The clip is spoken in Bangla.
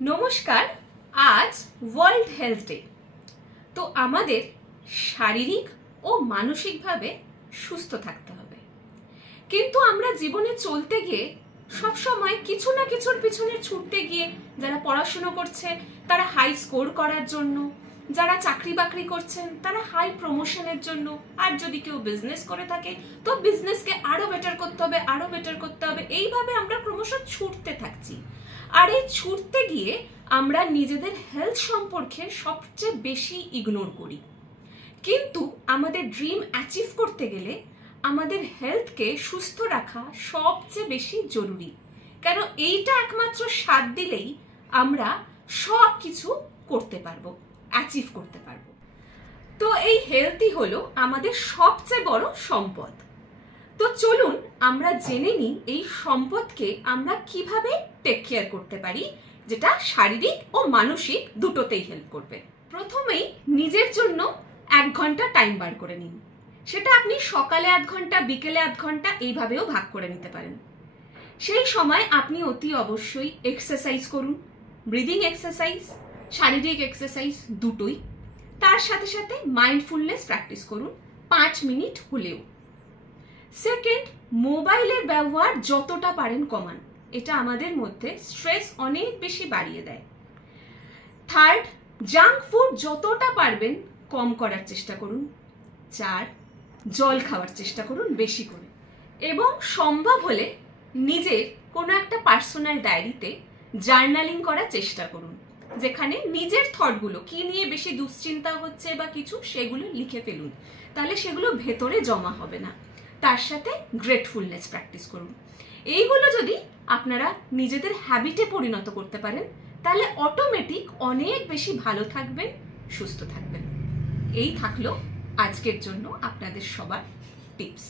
নমস্কার। আজ ওয়ার্ল্ড হেলথ ডে। তো আমাদের শারীরিক ও মানসিকভাবে সুস্থ থাকতে হবে, কিন্তু আমরা জীবনে চলতে গিয়ে সবসময় কিছু না কিছুর পিছনে ছুটতে গিয়ে যারা পড়াশুনো করছে তারা হাই স্কোর করার জন্য, যারা চাকরি বাকরি করছেন তারা হাই প্রমোশনের জন্য, আর যদি কেউ বিজনেস করে থাকে তো বিজনেসকে আরো বেটার করতে হবে, আরো বেটার করতে হবে। এইভাবে আমরা ক্রমশ ছুটতে থাকছি। আর এই ছুটতে গিয়ে আমরা নিজেদের হেলথ সম্পর্কে সবচেয়ে বেশি ইগনোর করি। কিন্তু আমাদের ড্রিম অ্যাচিভ করতে গেলে আমাদের হেলথকে সুস্থ রাখা সবচেয়ে বেশি জরুরি, কারণ এইটা একমাত্র সাথ দিলেই আমরা সব কিছু করতে পারবো, অ্যাচিভ করতে পারবো। তো এই হেলথই হলো আমাদের সবচেয়ে বড় সম্পদ। তো চলুন আমরা জেনে নিই এই সম্পদকে আমরা কিভাবে টেক কেয়ার করতে পারি, যেটা শারীরিক ও মানসিক দুটোতেই হেল্প করবে। প্রথমেই নিজের জন্য 1 ঘন্টা টাইম বার করে নিন। সেটা আপনি সকালে 1 ঘন্টা, বিকেলে 1 ঘন্টা এইভাবেও ভাগ করে নিতে পারেন। সেই সময় আপনি অতি অবশ্যই এক্সারসাইজ করুন, ব্রিদিং এক্সারসাইজ, শারীরিক এক্সারসাইজ দুটোই। তার সাথে সাথে মাইন্ডফুলনেস প্র্যাকটিস করুন 5 মিনিট হলেও। সেকেন্ড, মোবাইলের ব্যবহার যতটা পারেন কমান, এটা আমাদের মধ্যে স্ট্রেস অনেক বেশি বাড়িয়ে দেয়। থার্ড, জাঙ্ক ফুড যতটা পারবেন কম করার চেষ্টা করুন। 4, জল খাওয়ার চেষ্টা করুন বেশি করে, এবং সম্ভব হলে নিজের কোনো একটা পার্সোনাল ডায়েরিতে জার্নালিং করার চেষ্টা করুন, যেখানে নিজের থটগুলো কি নিয়ে বেশি দুশ্চিন্তা হচ্ছে বা কিছু সেগুলো লিখে ফেলুন, তাহলে সেগুলো ভেতরে জমা হবে না। তার সাথে গ্রেটফুলনেস প্র্যাকটিস করুন। এইগুলো যদি আপনারা নিজেদের হ্যাবিটে পরিণত করতে পারেন তাহলে অটোমেটিক অনেক বেশি ভালো থাকবেন, সুস্থ থাকবেন। এই থাকলো আজকের জন্য আপনাদের সবার টিপস।